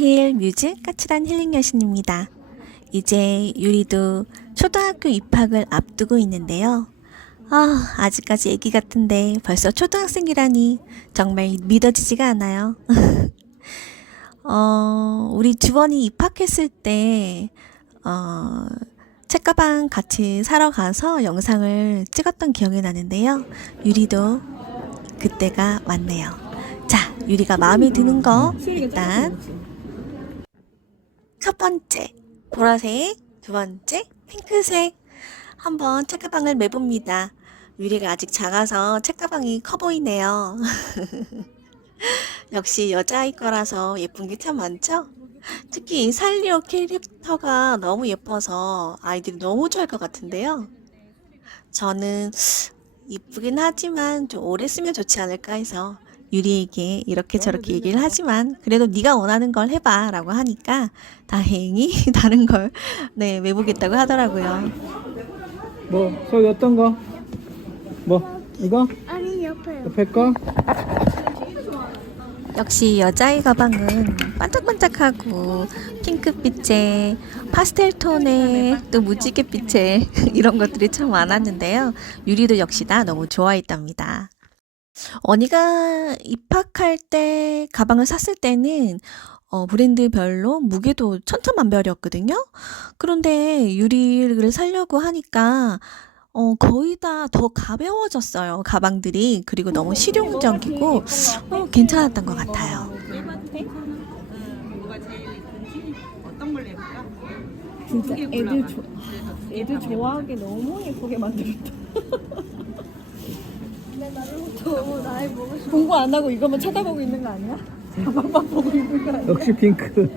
필라힐 뮤즈 까칠한 힐링 여신입니다. 이제 유리도 초등학교 입학을 앞두고 있는데요. 아, 아직까지 애기 같은데 벌써 초등학생이라니 정말 믿어지지가 않아요. 어, 우리 주원이 입학했을 때, 어, 책가방 같이 사러 가서 영상을 찍었던 기억이 나는데요. 유리도 그때가 왔네요. 자, 유리가 마음에 드는 거 일단 첫 번째 보라색, 두 번째 핑크색 한번 책가방을 매봅니다. 유리가 아직 작아서 책가방이 커 보이네요. 역시 여자아이 거라서 예쁜 게 참 많죠? 특히 이 살리오 캐릭터가 너무 예뻐서 아이들이 너무 좋아할 것 같은데요. 저는 이쁘긴 하지만 좀 오래 쓰면 좋지 않을까 해서 유리에게 이렇게 저렇게 얘기를 하지만 그래도 네가 원하는 걸 해봐 라고 하니까 다행히 다른 걸 네, 매보겠다고 하더라고요. 뭐, 소희 어떤 거? 뭐, 이거? 아니 옆에 옆에 거? 역시 여자의 가방은 반짝반짝하고 핑크빛에 파스텔 톤에 또 무지개빛에 이런 것들이 참 많았는데요. 유리도 역시나 너무 좋아했답니다. 언니가 입학할 때 가방을 샀을 때는 어, 브랜드별로 무게도 천차만별이었거든요. 그런데 유리를 사려고 하니까 어, 거의 다 더 가벼워졌어요. 가방들이. 그리고 너무 실용적이고 어, 괜찮았던 것 같아요. 진짜 애들. 조, 애들 다 좋아하게 너무 예쁘게 만들었다. 저 나이 먹고 싶어 공부 안 하고 이것만 쳐다보고 있는 거 아니야? 가방만 보고 있는 거 아니야? 역시 핑크.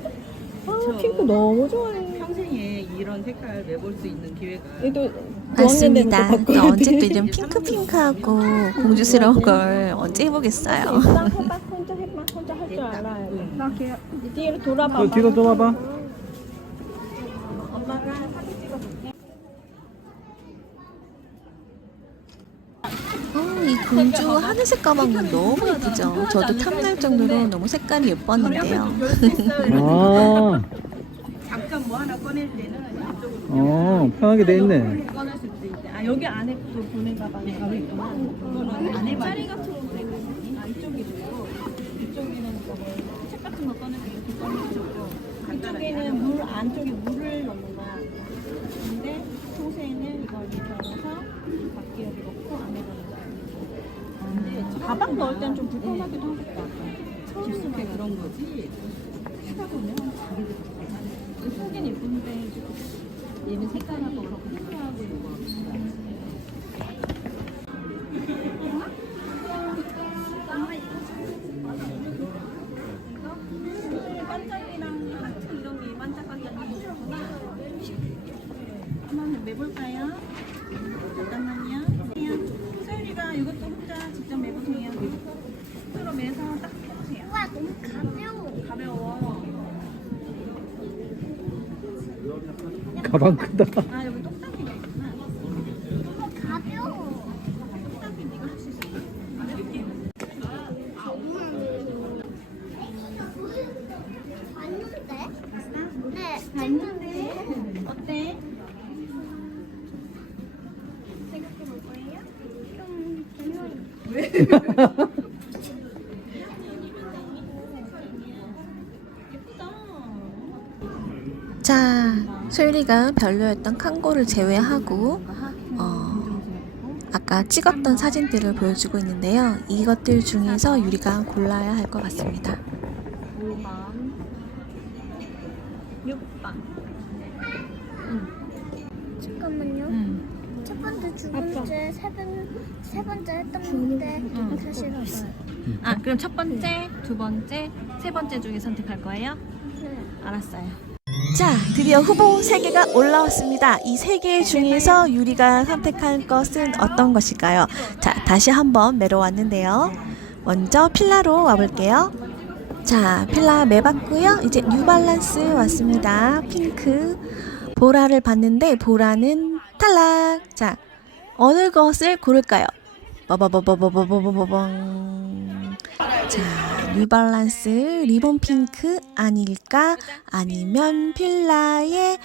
아 핑크 너무 좋아해. 평생에 이런 색깔 매볼 수 있는 기회가 얘도 맞습니다. 또 언제 또 이런 돼. 핑크핑크하고 공주스러운 걸 언제 해보겠어요. 일단 해봐 혼자 해봐 혼자 할 줄 알아야 돼. 나 걔, 뒤로 돌아봐. 저 뒤로 좀 와봐. 엄마가 사진 찍어줄게. 공주 하늘색 가방은 너무 예쁘죠. 저도 탐날 정도로 너무 색깔이 예뻤는데요. 아, 잠깐 뭐 하나 꺼낼 때는 이쪽으로 어, 편하게 돼 있네. 꺼낼 있대. 아 여기 안에 또 보낸 가방이 있구나. 안에 봐. 짜리 같은 거 되고 아 이쪽이 있고 이쪽에는 저거 책 같은 거 꺼내서 이렇게 꺼내주고 이쪽에는 물 안쪽에 물을 넣는 거야. 근데 소세는 이걸 이렇게 열어서 밖에 여기 넣고 안에 넣는 거야. 근데 가방 넣을 땐좀 불편하기도 하겠다. 깊숙이 그런 거지. 하다 보면 자기들 속엔 예쁜데 얘는 색깔하고 그렇고 핑크하고 이거. 직접 매보세요. 손으로 매서 딱 해보세요. 와 너무 가벼워 가벼워. 가방 크다. 아 여기 똑딱이가 있구나. 너무 가벼워 똑딱이 네가 할 수 있어. 가볍게. 봤는데? 네 봤는데 어때? 생각해볼 거예요? 좀 자, 소율이가 별로였던 칸고를 제외하고 어, 아까 찍었던 사진들을 보여주고 있는데요. 이것들 중에서 유리가 골라야 할 것 같습니다. 5번 6번 잠깐만요 응. 첫 번째 두 번째 세, 번, 세 번째 했던 건데 다시 해봐요 아 그럼 첫 번째, 두 번째, 세 번째 중에 선택할 거예요? 네. 알았어요. 자, 드디어 후보 3개가 올라왔습니다. 이 3개 중에서 유리가 선택할 것은 어떤 것일까요? 자, 다시 한번 매러 왔는데요. 먼저 필라로 와볼게요. 자, 필라 매봤고요. 이제 뉴발란스 왔습니다. 핑크. 보라를 봤는데 보라는 탈락. 자, 어느 것을 고를까요? 빠바바바바바바바방. 자, 뉴발란스 리본 핑크 아닐까? 아니면 필라의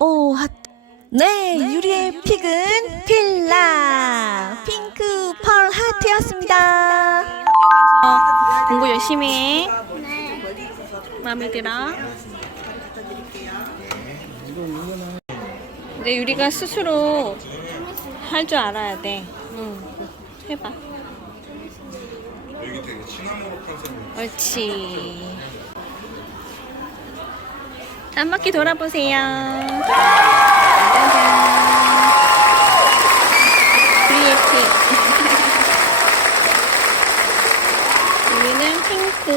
오 핫. 네, 유리의 픽은 필라 핑크 펄 하트였습니다. 공부 열심히 해. 네. 마음에 들어? 근데 유리가 스스로 할 줄 알아야 돼. 응. 해봐. 여기 되게 시나모로 컨셉으로 옳지. 한 바퀴 돌아보세요. 짜잔. 브리에티. 우리는 핑크.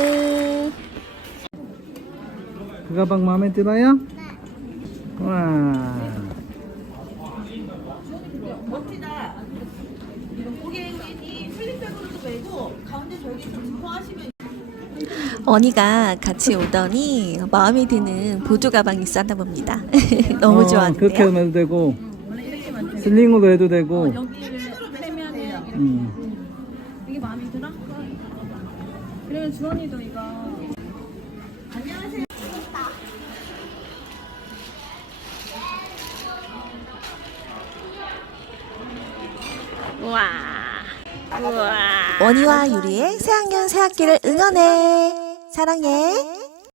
그 가방 마음에 들어요? 와. 멋지다. 고객님이 슬립백으로도 매고 가운데 저기 좀 구멍하시면 언니가 같이 오더니 마음에 드는 보조 가방이 있었나 봅니다. 너무 어, 좋아하는데요. 그렇게 해도 되고 슬링으로 해도 되고. 빼면은 음. 이게 마음에 들어? 그러면 주원이도 이거 우와 우와 원희와 유리의 새학년 새학기를 응원해. 사랑해.